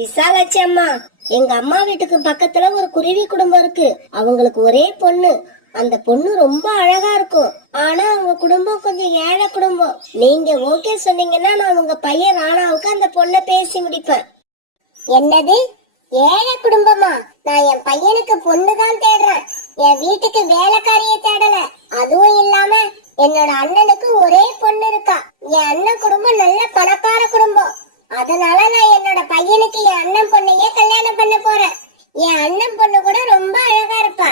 விசாலாட்சி அம்மா, எங்க அம்மா வீட்டுக்கு பக்கத்துல ஒரு குருவி குடும்பம் இருக்கு. அவங்களுக்கு ஒரே பொண்ணு. அந்த பொண்ணு ரொம்ப அழகா இருக்கும். ஆனா அவங்க குடும்பம் கொஞ்சம் ஏழை குடும்பம். நீங்க ஓகே சொன்னீங்கன்னா நான் உங்க பையன் ராணாவுக்கு அந்த பொண்ணை பேசி முடிப்பேன். என்னது, ஏழை குடும்பமா? நான் என் பையனுக்கு பொண்ணுதான் தேடுறேன். என் வீட்டுக்கு வேலைக்காரிய தேடல. அதுவும் இல்லாம என்னோட அண்ணனுக்கு ஒரே பொண்ணு இருக்கா. என் அண்ணன் குடும்பம் நல்ல பணக்கார குடும்பம். அதனால நான் என்னோட பையனுக்கு என் அண்ணன் பொண்ணையே கல்யாணம் பண்ண போறேன். என் அண்ணன் பொண்ணு கூட ரொம்ப அழகா இருப்பா.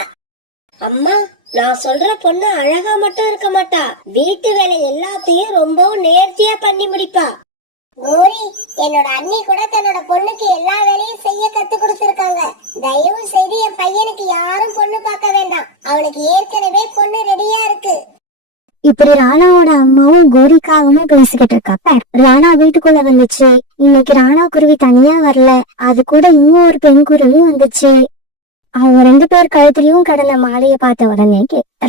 அம்மா, நான் சொல்ற பொண்ணு அழகா மட்டும் இருக்க மாட்டா, வீட்டு வேலை எல்லாத்தையும் ரொம்பவும் நேர்த்தியா பண்ணி முடிப்பா. கோரி, என்னோட அண்ணி கூட தன்னோட பொண்ணுக்கு எல்லா வேலையும் செய்ய கத்து கொடுத்திருக்காங்க. தயவு செய்து என் பையனுக்கு யாரும் பொண்ணு பார்க்க வேண்டாம். அவனுக்கு ஏற்கனவே பொண்ணு ரெடியா இருக்கு. இப்படி ராணாவோட அம்மாவும் கோரிக்காவும் பேசிக்கிட்டு இருக்கப்ப ராணா வீட்டுக்குள்ள வந்துச்சு. இன்னைக்கு ராணா குருவி தனியா வரல, அது கூட இன்னும் ஒரு பெண் குருவி வந்துச்சு. அவங்க 2 பேர் கழுத்துலயும் கடந்த மாலைய பார்த்த உடனே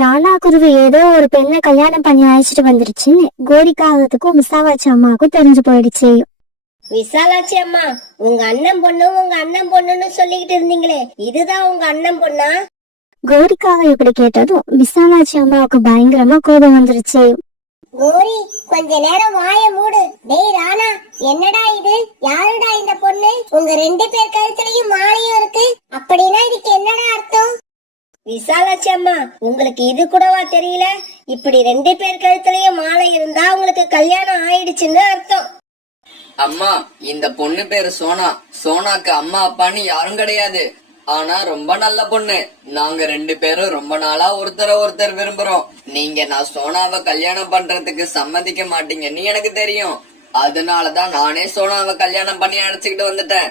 ராணா குருவி ஏதோ ஒரு பெண்ணை கல்யாணம் பண்ணி அழைச்சிட்டு வந்துருச்சுன்னு கோரிக்காகத்துக்கும் விசாலாட்சி அம்மாவுக்கும் தெரிஞ்சு போயிடுச்சு. விசாலாட்சி அம்மா, உங்க அண்ணன் பொண்ணுன்னு சொல்லிக்கிட்டு இருந்தீங்களே, இதுதான் உங்க அண்ணன் பொண்ணா? கோரிக்காக இப்படி கேட்டதும் விசாலாட்சி அம்மாவுக்கு பயங்கரமா கோபம் வந்துருச்சு. கோரி, கொஞ்ச நேரம் வாய மூடு. டேய் ராணா, என்னடா இது? யாருடா இந்த பொண்ணு? உங்க 2 பேர் கழுத்துலயும் மாலையும் இருக்கு. அப்படின்னா இதுக்கு என்னடா அர்த்தம்? விசாலாட்சி அம்மா, உங்களுக்கு இது கூடவா தெரியல? இப்படி 2 பேர் கழுத்துலயும் மாலை இருந்தா உங்களுக்கு கல்யாணம் ஆயிடுச்சுன்னு அர்த்தம். அம்மா, இந்த பொண்ணு பேரு சோனா. சோனாக்கு அம்மா அப்பான்னு யாரும் கிடையாது. ஆனா ரொம்ப நல்ல பொண்ணு. நாங்க 2 பேரும் ரொம்ப நாளா ஒருத்தர் விரும்புறோம். நீங்க நான் சோனாவை கல்யாணம் பண்றதுக்கு சம்மதிக்க மாட்டீங்கன்னு எனக்கு தெரியும். அதனாலதான் நானே சோனாவை கல்யாணம் பண்ணி அழைச்சுக்கிட்டு வந்துட்டேன்.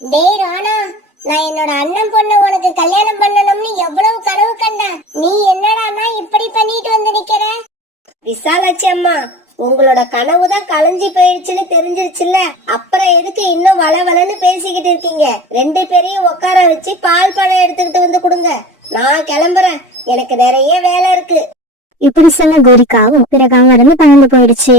டேய் ராணா, நான் என்னோட அண்ணன் பொண்ணு உனக்கு கல்யாணம் பண்ணணும்னு எவ்வளவு கனவு கண்டேன். நீ என்னடானா இப்படி பண்ணிட்டு வந்து நிக்கிற? விசாலாட்சி அம்மா, உங்களோட கனவுதான் கலைஞ்சி போயிடுச்சுன்னு தெரிஞ்சிருச்சுல்ல, அப்புறம் எதுக்கு இன்னும் வளவலன்னு பேசிக்கிட்டு இருக்கீங்க? 2 பேரையும் உட்கார வச்சு பால் பழம் எடுத்துக்கிட்டு வந்து கொடுங்க. நான் கிளம்புறேன், எனக்கு நிறைய வேலை இருக்கு. இப்படி சொன்ன கோரிக்காவும் பிறகு அங்க இருந்து பறந்து போயிடுச்சு.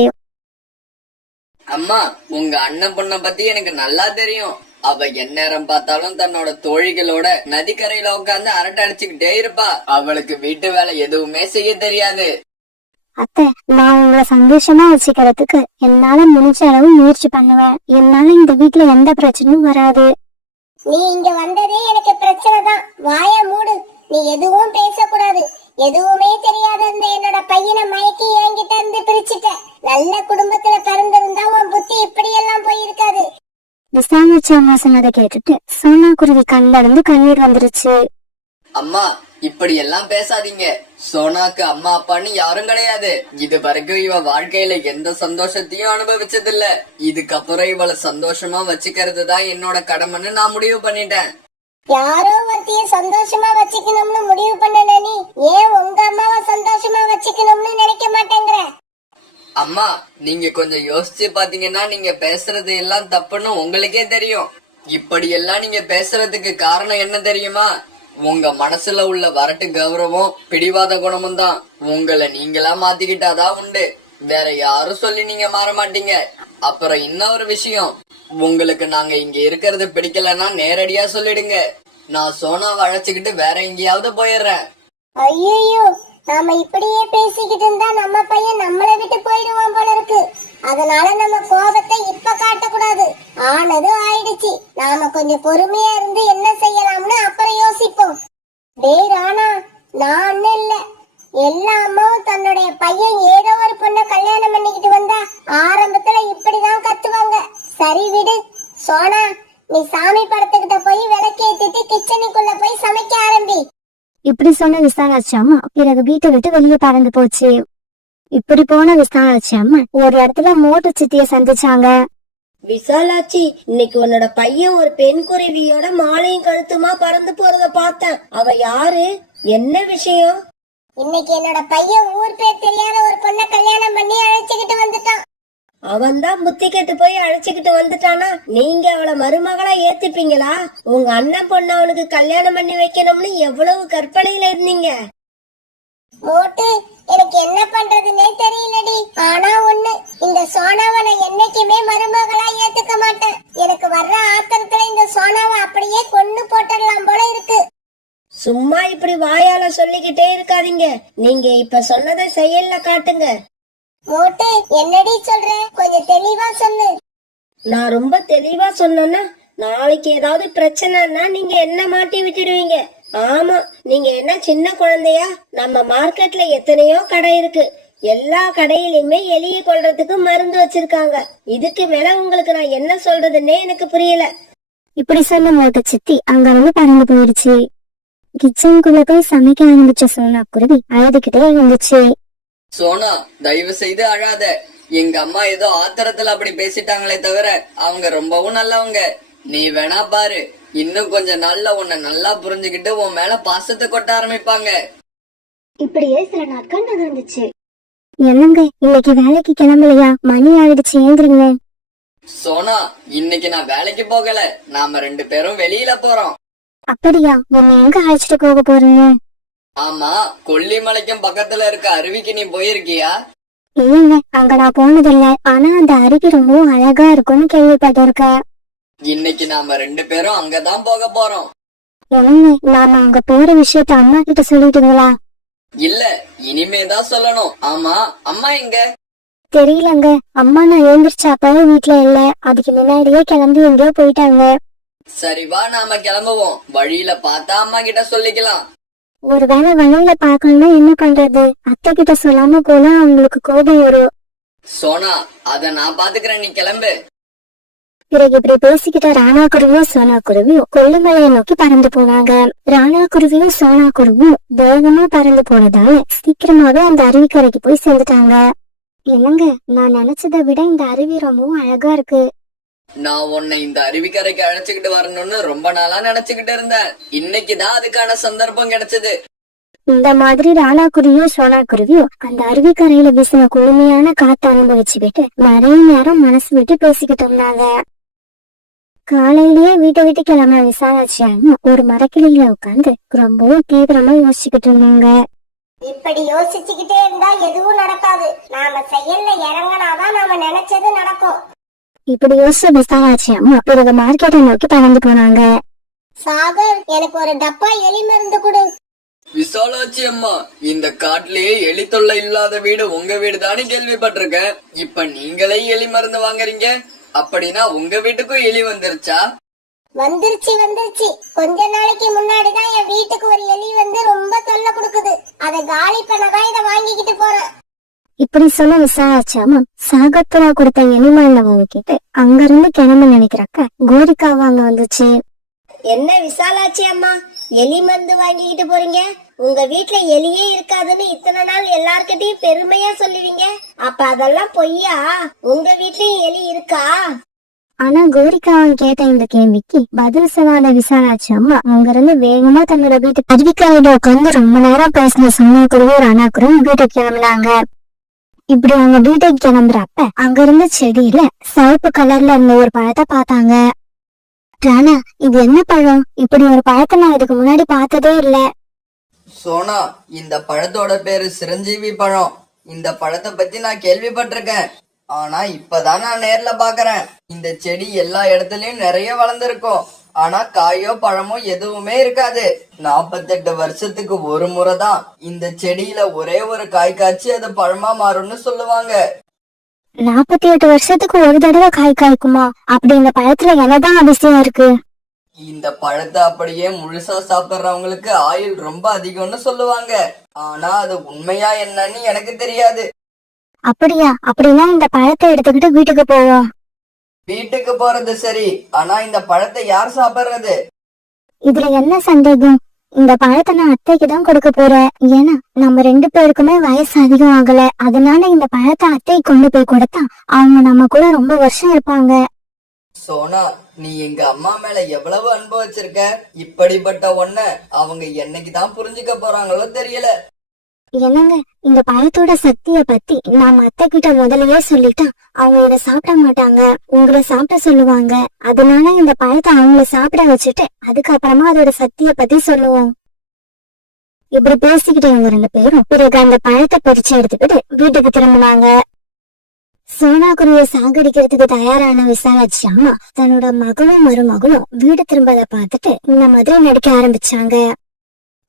அம்மா, உங்க அண்ணன் பொண்ண பத்தி எனக்கு நல்லா தெரியும். அவ எந்நேரம் பார்த்தாலும் தன்னோட தோழிகளோட நதிக்கரையில உட்காந்து அரட்டை அடிச்சுக்கிட்டே இருப்பா. அவளுக்கு வீட்டு வேலை எதுவுமே செய்ய தெரியாது. அத்தை, நான் உங்களை சந்தோஷமா வச்சுக்கிறதுக்கு என்னால முடிஞ்ச அளவு முயற்சி பண்ணுவேன். என்னால இந்த வீட்டுல எந்த பிரச்சனையும் வராது. நீ இங்க வந்ததே எனக்கு பிரச்சனை தான். வாய மூடு. நீ எதுவும் பேசக்கூடாது. எதுவுமே தெரியாத இருந்த என்னோட பையனை மயக்கி என்கிட்ட இருந்து பிரிச்சுட்ட. நல்ல குடும்பத்துல பிறந்திருந்தா உன் புத்தி இப்படி எல்லாம் போயிருக்காது. விசாலாட்சி அம்மா சொன்னதை கேட்டுட்டு சோனா குருவி கண்ல இருந்து கண்ணீர் வந்துருச்சு. அம்மா, இப்படி எல்லாம் பேசாதீங்க. சோனாக்கு அம்மா அப்பான்னு யாரும் கிடையாது. இது வரைக்கும் இவ வாழ்க்கையில எந்த சந்தோஷத்தையும் அனுபவிச்சதில்ல. இதுக்கப்புறம் இவளை சந்தோஷமா வச்சுக்கிறது தான் என்னோட கடமைன்னு நான் முடிவு பண்ணிட்டேன். யாரோ ஒருத்திய சந்தோஷமா வச்சுக்கணும்னு முடிவு பண்ண நீ ஏன் உங்க அம்மாவை சந்தோஷமா வச்சுக்கணும்னு நினைக்க மாட்டேங்கிற? அம்மா, நீங்க கொஞ்சம் யோசிச்சு பாத்தீங்கன்னா நீங்க பேசுறது எல்லாம் தப்புன்னு உங்களுக்கே தெரியும். இப்படி எல்லாம் நீங்க பேசுறதுக்கு காரணம் என்ன தெரியுமா? உங்க மனசுல உள்ள வரட்டு கௌரவம், பிடிவாத குணமும் தான். உங்களை நீங்களா மாத்திக்கிட்டாதான் உண்டு. வேற யாரும் சொல்லி நீங்க மாற மாட்டீங்க. அப்புறம் இன்னொரு விஷயம், உங்களுக்கு நாங்க இங்க இருக்கிறது பிடிக்கலன்னா நேரடியா சொல்லிடுங்க. நான் சோனாவை அழைச்சுக்கிட்டு வேற எங்கேயாவது போயிடுறேன். ஐயோ, நாம இப்படியே பேசிக்கிட்டு இருந்தா நம்ம பையன் நம்மளை விட்டு போயிடுவான் போல இருக்கு. அதனால நம்ம கோபத்தை இப்ப காட்டக்கூடாது. ஆனது ஆயிடுச்சு. நாம கொஞ்சம் பொறுமையா இருந்து என்ன செய்யலாம்னு அப்புறம் யோசிப்போம். டேய் ராணா, நான் அண்ணன் இல்ல. எல்லா அம்மாவும் தன்னுடைய பையன் ஏதோ ஒரு பொண்ணை கல்யாணம் பண்ணிக்கிட்டு வந்தா ஆரம்பத்துல இப்படிதான் கத்துவாங்க. சரி விடு. சோனா, நீ சாமி படத்துக்கிட்ட போய் விளக்கேத்திட்டு கிச்சனுக்குள்ள போய் சமைக்க ஆரம்பி. இப்படி சொன்ன விசாலாட்சி அம்மா பிறகு வீட்டை விட்டு வெளியே பறந்து போச்சு. இப்படி போன விசாலாட்சி அம்மா ஒரு இடத்துல மோட்டு சித்திய சந்திச்சாங்க. விசாலாட்சி, இன்னைக்கு உன்னோட பையன் ஒரு பெண் குருவியோட மாலையும் கழுத்துமா பறந்து போறத பார்த்தேன். அவ யாரு? என்ன விஷயம்? இன்னைக்கு என்னோட பையன் ஊர் பேர் தெரியாத ஒரு பொண்ணை கல்யாணம் பண்ணி அழைச்சுக்கிட்டு வந்துட்டான். அவன் தான் புத்தி கெட்டு போய் அழைச்சுக்கிட்டு வந்துட்டானா? நீங்க அவளை மருமகளா ஏத்துப்பீங்களா? உங்க அண்ணன் பொண்ணு அவனுக்கு கல்யாணம் பண்ணி வைக்கணும்னு எவ்வளவு கற்பனையில இருந்தீங்க. மோட்டு, எனக்கு என்ன பண்றதுன்னே தெரியலடி. ஆனா ஒண்ணு, இந்த சோனாவை நான் என்னைக்குமே மருமகளா ஏத்துக்க மாட்டேன். எனக்கு வர்ற ஆத்திரத்துல இந்த சோனாவை அப்படியே கொன்னு போட்டுடலாம் போல இருக்கு. சும்மா இப்படி வாயால சொல்லிக்கிட்டே இருக்காதீங்க. நீங்க இப்ப சொன்னதை செயல்ல காட்டுங்க. மோட்டு, என்னடி சொல்ற? கொஞ்சம் தெளிவா சொல்லு. நான் ரொம்ப தெளிவா சொன்னேன்னா நாளைக்கு ஏதாவது பிரச்சனைன்னா நீங்க என்ன மாட்டி விட்டுடுவீங்க. ஆமா, நீங்க என்ன சின்ன குழந்தையா? நம்ம மார்க்கெட்ல எத்தனையோ கடை இருக்கு. எல்லா கடையிலுமே எலியை கொல்றதுக்கு மருந்து வச்சிருக்காங்க. இதுக்கு மேல உங்களுக்கு நான் என்ன சொல்றதுன்னே எனக்கு புரியல. இப்படி சொல்லும் போது சித்தி அங்க வந்து பறந்து போயிடுச்சு. கிச்சனுக்குள்ள போய் சமைக்க ஆரம்பிச்ச சோனா குருவி அழுதுகிட்டே இருந்துச்சு. சோனா, தயவு செய்து அழாத. எங்க அம்மா ஏதோ ஆத்திரத்துல அப்படி பேசிட்டாங்களே தவிர அவங்க ரொம்பவும் நல்லவங்க. நீ வேணா பாரு, இன்னும் கொஞ்ச நாள்ல உன்னை நல்லா புரிஞ்சுக்கிட்டு உன் மேல பாசத்தை கொட்ட ஆரம்பிப்பாங்க. இப்படியே சில நாட்கள் நகர்ந்துச்சு. என்னங்க, இன்னைக்கு வேலைக்கு கிளம்பலையா? மணி ஆயிடுச்சு, ஏந்திருங்க. சோனா, இன்னைக்கு நான் வேலைக்கு போகல. நாம 2 பேரும் வெளியில போறோம். அப்படியா? என்ன எங்க அழைச்சிட்டு போக போறீங்க? ஆமா, கொல்லிமலைக்கும் பக்கத்துல இருக்க அருவிக்கு நீ போயிருக்கியா? இல்லைங்க, அங்க நான் போனதில்ல. ஆனா அந்த அருவி ரொம்பவும் அழகா இருக்கும்னு கேள்விப்பட்டிருக்கேன். இன்னைக்கு நாம 2 பேரும் அங்கதான் போக போறோம். என்னங்க, நாம அங்க போற விஷயத்த அம்மா கிட்ட சொல்லிட்டீங்களா? இல்ல, இனிமேதான் சொல்லணும். ஆமா, அம்மா எங்க? தெரியலங்க. அம்மா நான் எழுந்திரிச்ச அப்பவே வீட்டுல இல்ல. அதுக்கு முன்னாடியே கிளம்பி எங்கேயோ போயிட்டாங்க. சரி வா, நாம கிளம்புவோம். வழியில பார்த்தா அம்மா கிட்ட சொல்லிக்கலாம். ஒருவேளை வழியில பாக்கணும்னா என்ன பண்றது? அத்தை கிட்ட சொல்லாம போனா அவங்களுக்கு கோபம் வரும். சோனா, அத நான் பாத்துக்கிறேன், நீ கிளம்பு. பிறகு இப்படி பேசிக்கிட்ட ராணா குருவியும் சோனா குருவியும் கொல்லிமலையை நோக்கி பறந்து போனாங்க. ராணா குருவியும் சோனா குருவியும் வேகமா பறந்து போனதால சீக்கிரமாவே அந்த அருவிக்கரைக்கு போய் சேர்ந்துட்டாங்க. என்னங்க, நான் நினைச்சதை விட இந்த அருவி ரொம்பவும் அழகா இருக்கு. நான் உன்னை இந்த அருவிக்கரைக்கு அழைச்சுக்கிட்டு வரணும்னு ரொம்ப நாளா நினைச்சுக்கிட்டு இருந்தேன். இன்னைக்குதான் அதுக்கான சந்தர்ப்பம் கிடைச்சது. இந்த மாதிரி ராணா குருவியும் சோனா குருவியும் அந்த அருவிக்கரையில வீசின குளுமையான காத்து அனுபவிச்சுக்கிட்டு நிறைய நேரம் மனசு விட்டு பேசிக்கிட்டு இருந்தாங்க. காலையிலேயே வீட்டை விட்டு கிளம்பின விசாலாட்சியாங்க ஒரு மரக்கிளையில உட்காந்து ரொம்பவும் தீவிரமா யோசிச்சுக்கிட்டு இருந்தாங்க. இப்படி யோசிச்சுக்கிட்டே இருந்தா எதுவும் நடக்காது. நாம செயல்ல இறங்கினாதான் நாம நினைச்சது நடக்கும். இப்படி யோசிச்ச விசாலாட்சி அம்மா பிறகு மார்க்கெட்டை நோக்கி பறந்து போனாங்க. சாகர், எனக்கு ஒரு டப்பா எலி மருந்து கொடு. விசாலாட்சி அம்மா, இந்த காட்டிலேயே எலி தொல்லை இல்லாத வீடு உங்க வீடு தானே கேள்விப்பட்டிருக்கேன். இப்ப நீங்களே எலி மருந்து வாங்குறீங்க. அப்படின்னா உங்க வீட்டுக்கும் எலி வந்துருச்சா? வந்துருச்சு. கொஞ்ச நாளைக்கு முன்னாடிதான் என் வீட்டுக்கு ஒரு எலி வந்து ரொம்ப தொல்லை கொடுக்குது. அதை காலி பண்ணதான் இதை வாங்கிக்கிட்டு போறேன். இப்படி சொல்ல விசாலாட்சி அம்மா சாகத்துல கொடுத்த எலி மருந்தை வாங்கிக்கிட்டு அங்க இருந்து கிளம்ப நினைக்கிறக்க கோரிக்காவை அங்க வந்துச்சு. என்ன விசாலாட்சி அம்மா, எலி மருந்து வாங்கிக்கிட்டு போறீங்க? உங்க வீட்டுல எலியே இருக்காதுன்னு இத்தனை நாள் எல்லார்கிட்டயும் பெருமையா சொல்லுவீங்க. அப்ப அதெல்லாம் பொய்யா? உங்க வீட்லயும் எலி இருக்கா? ஆனா கோரிக்காவன் கேட்ட இந்த கேள்விக்கு பதில் சொல்லாத விசாலாட்சி அம்மா அங்க இருந்து வேகமா தன்னோட வீட்டு அருவிக்கரையில உட்காந்து ரொம்ப நேரம் பேசின சோனா குருவும் ராணா குருவும் வீட்டுக்கு கிளம்பினாங்க. இப்படி அவங்க வீட்டுக்கு கிளம்புறப்ப அங்க இருந்த செடியில சிவப்பு கலர்ல இருந்த ஒரு பழத்தை பார்த்தாங்க. ராணா, இது என்ன பழம்? இப்படி ஒரு பழத்தை நான் இதுக்கு முன்னாடி பார்த்ததே இல்ல. சோனா, இந்த பழத்தோட பேரு சிரஞ்சீவி பழம். இந்த பழத்தை பத்தி நான் கேள்விப்பட்டிருக்கேன். ஆனா இப்பதான் நான் நேர்ல பாக்குறேன். இந்த செடி எல்லா இடத்துலயும் நிறைய வளர்ந்துருக்கும். ஆனா காயோ பழமோ எதுவுமே இருக்காது. 48 வருஷத்துக்கு ஒரு முறைதான் இந்த செடியில ஒரே ஒரு காய் காய்ச்சி அது பழமா மாறும்னு சொல்லுவாங்க. 48 வருஷத்துக்கு ஒரு தடவை காய் காய்க்குமா? அப்படி இந்த பழத்துல என்னதான் அதிசயம் இருக்கு? இந்த பழத்தை அப்படியே முழுசா சாப்பிடுறவங்களுக்கு ஆயுள் ரொம்ப அதிகம்னு சொல்லுவாங்க. ஆனா அது உண்மையா என்னன்னு எனக்கு தெரியாது. அப்படியா? அப்படின்னா இந்த பழத்தை எடுத்துக்கிட்டு வீட்டுக்கு போவோம். வீட்டுக்கு போறது சரி, ஆனா இந்த பழத்தை யார் சாப்பிடுறது? இதுல என்ன சந்தேகம்? இந்த பழத்தை நான் அத்தைக்கு தான் கொடுக்க போறேன். ஏன்னா நம்ம 2 பேருக்குமே வயசு அதிகம் ஆகல. அதனால இந்த பழத்தை அத்தை கொண்டு போய் கொடுத்தா அவங்க நம்ம கூட ரொம்ப வருஷம் இருப்பாங்க. சோனா, நீ எங்க அம்மா மேல எவ்வளவு அன்பு வச்சிருக்க. இப்படிப்பட்ட ஒன்ன அவங்க என்னைக்குதான் புரிஞ்சுக்க போறாங்களோ தெரியல. என்னங்க, இந்த பழத்தோட சக்திய பத்தி நாம அத்தை கிட்ட முதல்லயே சொல்லிட்டா அவங்க இத சாப்பிட மாட்டாங்க, உங்களை சாப்பிட சொல்லுவாங்க. அதனால இந்த பழத்தை அவங்கள சாப்பிட வச்சுட்டு அதுக்கப்புறமா அதோட சக்திய பத்தி சொல்லுவோம். இப்படி பேசிக்கிட்டு இவங்க 2 பேரும் பிறகு அந்த பழத்தை பறிச்சு எடுத்துக்கிட்டு வீட்டுக்கு திரும்பினாங்க. சோனா குருவியை சாகடிக்கிறதுக்கு தயாரான விசாலாட்சி அம்மா தன்னோட மகளும் மருமகளும் வீடு திரும்பத பார்த்துட்டு இந்த மாதிரி நடிக்க ஆரம்பிச்சாங்க.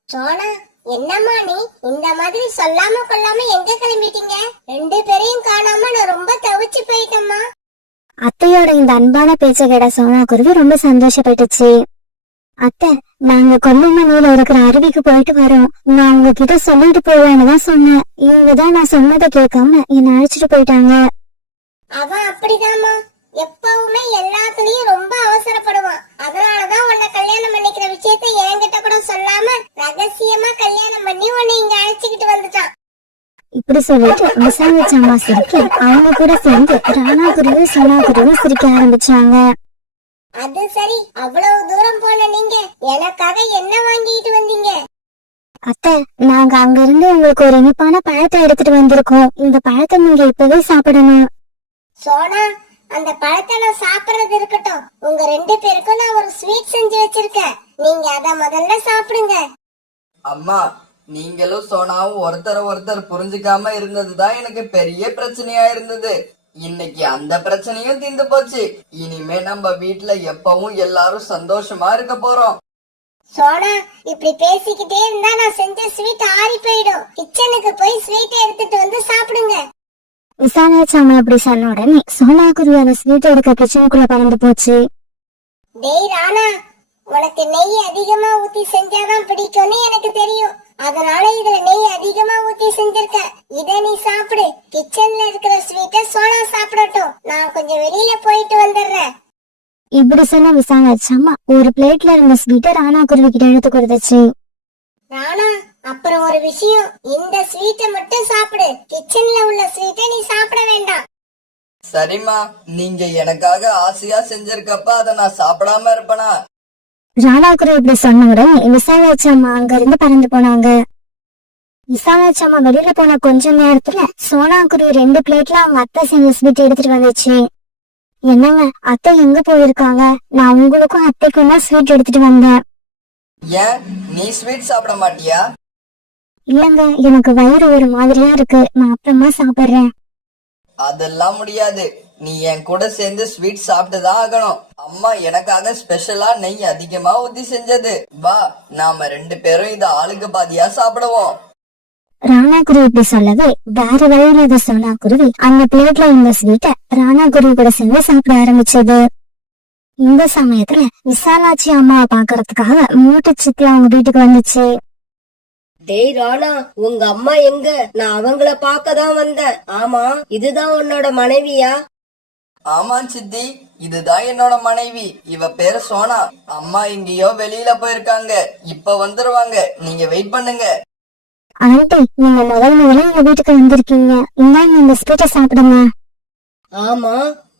சோனா, என்னம்மா நீ இந்த மாதிரி சொல்லாம கொள்ளாம எங்க கிளம்பிட்டீங்க? 2 பேரையும் காணாம நான் ரொம்ப தவிச்சு போயிட்டேம்மா. அத்தையோட இந்த அன்பான பேச்ச கேட்ட சோனா குருவி ரொம்ப சந்தோஷப்பட்டுச்சு. அத்தை, நாங்க கொல்லிமலையில இருக்கிற அருவிக்கு போயிட்டு வரோம். நான் உங்ககிட்ட சொல்லிட்டு போவேன்னு தான் சொன்னேன். இவங்கதான் நான் சொன்னதை கேட்காம என்ன அழைச்சிட்டு போயிட்டாங்க. அவன் அப்படிதாம்மா, எப்பவுமே எல்லாத்துலயும் ரொம்ப அவசரப்படுவான். அதனாலதான் உன்னை கல்யாணம் பண்ணிக்கிற விஷயத்த என்கிட்ட கூட சொல்லாம ரகசியமா கல்யாணம் பண்ணி உன்னை இங்க அழைச்சுக்கிட்டு வந்துட்டான். இப்படி சொல்லிட்டு விசாலாட்சி அம்மா சிரிக்க அவங்க கூட சேர்ந்து ராணா குருவி சோனா குருவி சிரிக்க ஆரம்பிச்சாங்க. அது சரி, அவ்வளவு தூரம் போன நீங்க எனக்காக என்ன வாங்கிட்டு வந்தீங்க? அத்தை, நாங்க அங்க இருந்து உங்களுக்கு ஒரு இனிப்பான பழத்தை எடுத்துட்டு வந்திருக்கோம். இந்த பழத்தை நீங்க இப்பவே சாப்பிடணும். சோனா, அந்த பழத்தை நான் சாப்பிடுறது இருக்கட்டும், உங்க 2 பேருக்கும் நான் ஒரு ஸ்வீட் செஞ்சு வச்சிருக்கேன். நீங்க அத முதல்ல சாப்பிடுங்க. அம்மா, நீங்களும் சோனாவும் ஒருத்தர் புரிஞ்சுக்காம இருந்ததுதான் எனக்கு பெரிய பிரச்சனையா இருந்தது. இன்னைக்கு அந்த பிரச்சனையும் தீர்ந்து போச்சு. இனிமே நம்ம வீட்ல எப்பவும் எல்லாரும் சந்தோஷமா இருக்க போறோம். சோனா, இப்படி பேசிக்கிட்டே இருந்தா நான் செஞ்ச ஸ்வீட் ஆறி போயிடும். கிச்சனுக்கு போய் ஸ்வீட் எடுத்துட்டு வந்து சாப்பிடுங்க. விசாலாட்சி அம்மா இப்படி சொன்ன உடனே சோனா குருவி அந்த ஸ்வீட் எடுக்க கிச்சனுக்குள்ள பறந்து போச்சு. டேய் ராணா, உனக்கு நெய் அதிகமா ஊத்தி செஞ்சாதான் பிடிக்கும்னு எனக்கு தெரியும். அதனால இதுல நெய் அதிகமா ஊத்தி செஞ்சிருக்க. இத நீ சாப்பிடு. கிச்சன்ல இருக்கிற ஸ்வீட்டை சோனா சாப்பிடட்டும். நான் கொஞ்சம் வெளியில போயிட்டு வந்துடுறேன். இப்படி சொன்ன விசாலாட்சி அம்மா ஒரு பிளேட்ல இருந்த ஸ்வீட்டை ராணா குருவி கிட்ட எடுத்து கொடுத்துச்சு. ராணா, அப்புறம் ஒரு விஷயம், இந்த ஸ்வீட்டை மட்டும் சாப்பிடு. கிச்சன்ல உள்ள ஸ்வீட்டை நீ சாப்பிட வேண்டாம். சரிம்மா, நீங்க எனக்காக ஆசையா செஞ்சிருக்கப்ப அதை நான் சாப்பிடாம இருப்பனா? ராணா குருவி இப்படி சொன்ன உடனே விசாலாட்சி அம்மா அங்க இருந்து பறந்து போனாங்க. விசாலாட்சி அம்மா வெளியில போன கொஞ்ச நேரத்துல சோனா குருவி 2 பிளேட்ல அவங்க அத்தை செஞ்ச ஸ்வீட் எடுத்துட்டு வந்துச்சு. என்னங்க, அத்தை எங்க போயிருக்காங்க? நான் உங்களுக்கும் அத்தைக்கும் தான் ஸ்வீட் எடுத்துட்டு வந்தேன். ஏன், நீ ஸ்வீட் சாப்பிட மாட்டியா? இல்லங்க, எனக்கு வயிறு ஒரு மாதிரியா இருக்கு. நான் அப்புறமா சாப்பிடுறேன். அதெல்லாம் முடியாது. நீ என் கூட சேர்ந்து ஸ்வீட் சாப்பிட்டுதான் ஆகணும். அம்மா எனக்காக ஸ்பெஷலா நெய் அதிகமா ஊத்தி செஞ்சது. வா, நாம 2 பேரும் இத ஆளுக்கு பாதியா சாப்பிடுவோம். ராணா குருவி இப்படி சொல்லவே வேற வழியில இதை சோனா குருவி அந்த பிளேட்ல இருந்த ஸ்வீட்டை ராணா குருவி கூட சேர்ந்து சாப்பிட ஆரம்பிச்சது. இந்த சமயத்துல விசாலாட்சி அம்மாவை பாக்குறதுக்காக மூட்டை சித்தி அவங்க வீட்டுக்கு வந்துச்சு. டேய் ராணா, உங்க அம்மா எங்க? நான் அவங்கள பாக்கதான் வந்தேன். ஆமா, இதுதான் உன்னோட மனைவியா? ஆமா சித்தி, இதுதான் என்னோட மனைவி. இவ பேரு சோனா. அம்மா எங்கேயோ வெளியில போயிருக்காங்க. இப்ப வந்துருவாங்க. நீங்க வெயிட் பண்ணுங்க. ஆண்டி, நீங்க முதல்ல எங்க வீட்டுக்கு வந்திருக்கீங்க. இந்தாங்க இந்த ஸ்வீட்டை சாப்பிடுங்க. ஆமா,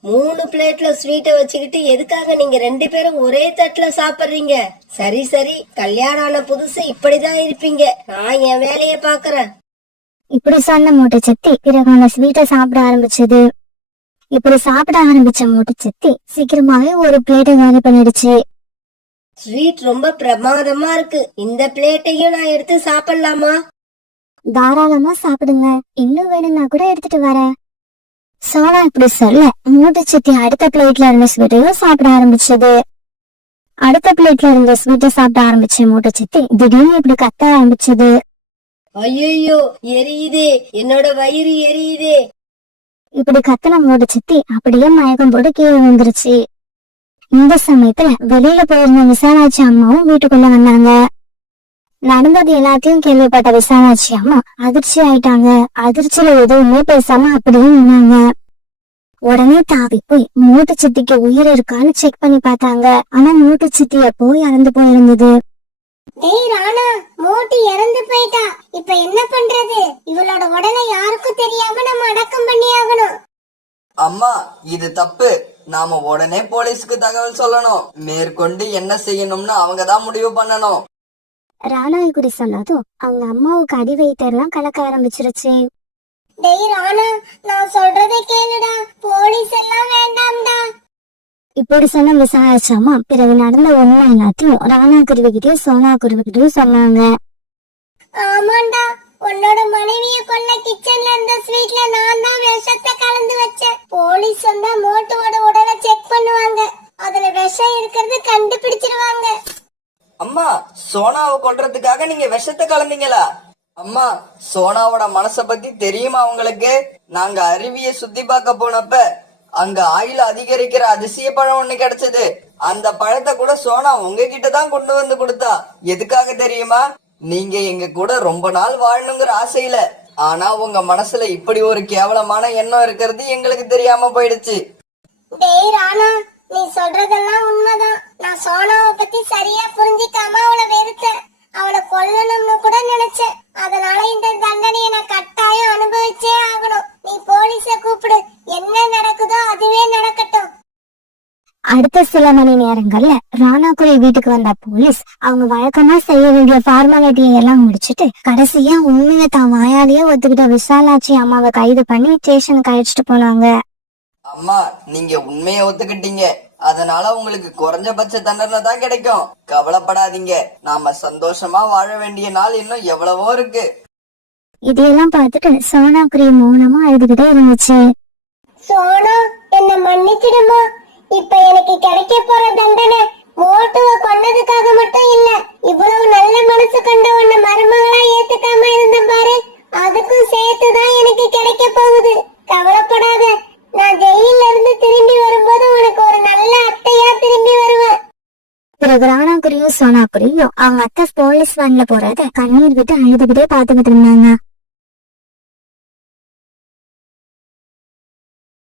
3 பிளேட்ல ஸ்வீட்டை வச்சுக்கிட்டு எதுக்காக நீங்க 2 பேரும் ஒரே தட்டுல சாப்பிடுறீங்க? சரி சரி, கல்யாணம் ஆன புதுசு இப்படிதான் இருப்பீங்க. நான் என் வேலைய பாக்குறேன். இப்படி சொன்ன மூட்டை சித்தி பிறகு அந்த ஸ்வீட்டை சாப்பிட ஆரம்பிச்சது. இப்படி சாப்பிட ஆரம்பிச்ச மூட்டை சித்தி சீக்கிரமாவே ஒரு பிளேட்டை காலி பண்ணிடுச்சு. ஸ்வீட் ரொம்ப பிரமாதமா இருக்கு. இந்த பிளேட்டையும் நான் எடுத்து சாப்பிடலாமா? தாராளமா சாப்பிடுங்க. இன்னும் வேணும்னா கூட எடுத்துட்டு வரேன். சோனா இப்படி சொல்ல மூட்டை சித்தி அடுத்த பிளேட்ல இருந்த ஸ்வீட்டையும் சாப்பிட ஆரம்பிச்சது. அடுத்த பிளேட்ல இருந்த ஸ்வீட்டை சாப்பிட ஆரம்பிச்ச மூட்டை சித்தி திடீர்னு இப்படி கத்த ஆரம்பிச்சது. ஐயோ, எரியுதே, என்னோட வயிறு எரியுதே. இப்படி கத்தன மூட்டை சித்தி அப்படியே மயக்கம் போட்டு கீழே விழுந்துருச்சு. இந்த சமயத்துல வெளியில போயிருந்த விசாலாட்சி அம்மாவும் வீட்டுக்குள்ள வந்தாங்க. நடந்தது எல்லாத்தையும் கேள்விப்பட்ட விசாலாட்சி அம்மா அதிர்ச்சி ஆயிட்டாங்க. அதிர்ச்சியில எதுவுமே பேசாம அப்படியே நின்னாங்க. உடனே தாவி போய் மூட்டை சித்திக்கு உயிர் இருக்கான்னு செக் பண்ணி பார்த்தாங்க. ஆனா மூட்டை சித்தி எப்போ இறந்து போயிருந்தது. டேய் ராணா, மோட்டி இறந்து போயிட்டா. இப்ப என்ன பண்றது? இவளோட உடலை யாருக்கும் தெரியாம நம்ம அடக்கம் பண்ணி ஆகணும். அம்மா, இது தப்பு. நாம உடனே போலீஸ்க்கு தகவல் சொல்லணும். மேற்கொண்டு என்ன செய்யணும்னு அவங்கதான் முடிவு பண்ணணும். ராணா இப்படி சொன்னதும் அவங்க அம்மாவுக்கு அடி வயிற்றெல்லாம் கலக்க ஆரம்பிச்சிருச்சு. டேய் ராணா, நான் சொல்றதை கேளுடா. போலீஸ் எல்லாம் வேண்டாம்டா. இப்படி சொன்ன விசாலாட்சி அம்மா பிறகு நடந்த உண்மை எல்லாத்தையும் ராணா குருவிகிட்டயும் சோனா குருவிகிட்டயும் சொன்னாங்க. ஆமாண்டா, உன்னோட மனைவிய கொல்ல கிச்சன்ல இருந்த ஸ்வீட்ல நான் தான் விஷத்தை கலந்து வச்சேன். போலீஸ் வந்தா மோட்டுவோட உடலை செக் பண்ணுவாங்க. அதுல விஷம் இருக்கிறது கண்டுபிடிச்சிருவாங்க. அம்மா, சோனாவை கொல்றதுக்காக நீங்க விஷத்தை கலந்தீங்களா? அம்மா, சோனாவோட மனச பத்தி தெரியுமா உங்களுக்கு? நாங்க அருவியை சுத்தி பார்க்க போனப்ப அங்க ஆயுள் அதிகரிக்கிற அதிசய பழம் ஒண்ணு கிடைச்சது. அந்த பழத்தை கூட சோனா உங்ககிட்ட தான் கொண்டு வந்து கொடுத்தா. எதுக்காக தெரியுமா? நீங்க எங்க கூட ரொம்ப நாள் வாழணுங்கிற ஆசையில. ஆனா உங்க மனசுல இப்படி ஒரு கேவலமான எண்ணம் இருக்கிறது எங்களுக்கு தெரியாம போயிடுச்சு. டேய் ராணா, நீ சொல்றதெல்லாம் உண்மைதான். நான் சோனாவை பத்தி சரியா புரிஞ்சிக்காம அவளை வெறுத்தேன். அவளை கொல்லணும்னு கூட நினைச்சேன். அதனால இந்த தண்டனையை நான் கட்டாயம் அனுபவிச்சே ஆகணும். நீ போலீஸ கூப்பிடு. என்ன நடக்குதோ அதுவே நடக்கட்டும். அடுத்த சில மணி நேரங்கள்ல ராணாக்குடி வீட்டுக்கு வந்த போலீஸ் அவங்க வழக்கமா செய்ய வேண்டிய ஃபார்மாலிட்டியை எல்லாம் முடிச்சிட்டு கடைசியா உண்மையை தான் வாயாலேயே ஒத்துக்கிட்ட விசாலாட்சி அம்மாவை கைது பண்ணி ஸ்டேஷனுக்கு அழைச்சிட்டு போனாங்க. அம்மா, நீங்க உண்மையை ஒத்துக்கிட்டீங்க. அதனால உங்களுக்கு குறைஞ்சபட்ச தண்டனை தான் கிடைக்கும். கவலைப்படாதீங்க. நாம சந்தோஷமா வாழ வேண்டிய நாள் இன்னும் எவ்வளவோ இருக்கு. இதையெல்லாம் பார்த்துட்டு சோனாக்குடி மௌனமா அழுதுகிட்டே இருந்துச்சு. சோனா, என்ன மன்னிச்சிடுமா. இப்ப எனக்கு கிடைக்க போற தண்டனை மோட்டுவ கொன்னதுக்காக மட்டும் இல்ல. இவ்வளவு நல்ல மனசு கொண்ட உன்னை மருமகளா ஏத்துக்காம இருந்த பாரு, அதுக்கும் சேர்த்துதான் எனக்கு கிடைக்க போகுது. கவலைப்படாத. நான் ஜெயில இருந்து திரும்பி வரும்போது உனக்கு ஒரு நல்ல அத்தையா திரும்பி வருவேன். பிறகு ராணாக்குடியும் சோனாக்குடியும் அவங்க அத்தை போலீஸ் வேன்ல போறத கண்ணீர் விட்டு அழுதுகிட்டே பாத்துக்கிட்டு இருந்தாங்க.